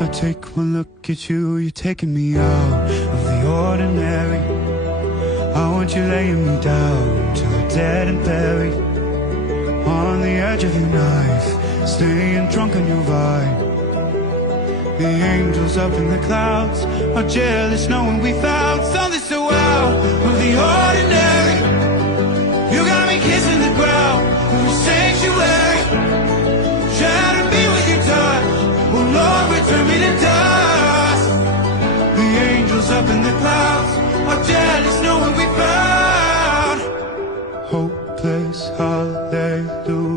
I take one look at you, you're taking me out of the ordinary. I want you laying me down till we're dead and buried, on the edge of your knife, staying drunk on your vine. The angels up in the clouds are jealous knowing we found something so out of the ordinary. You got me kissing the ground in a sanctuary, shatter me with your touch, oh Lord, return me to dust. The angels up in the clouds are jealous knowing we found hopeless hallelujah.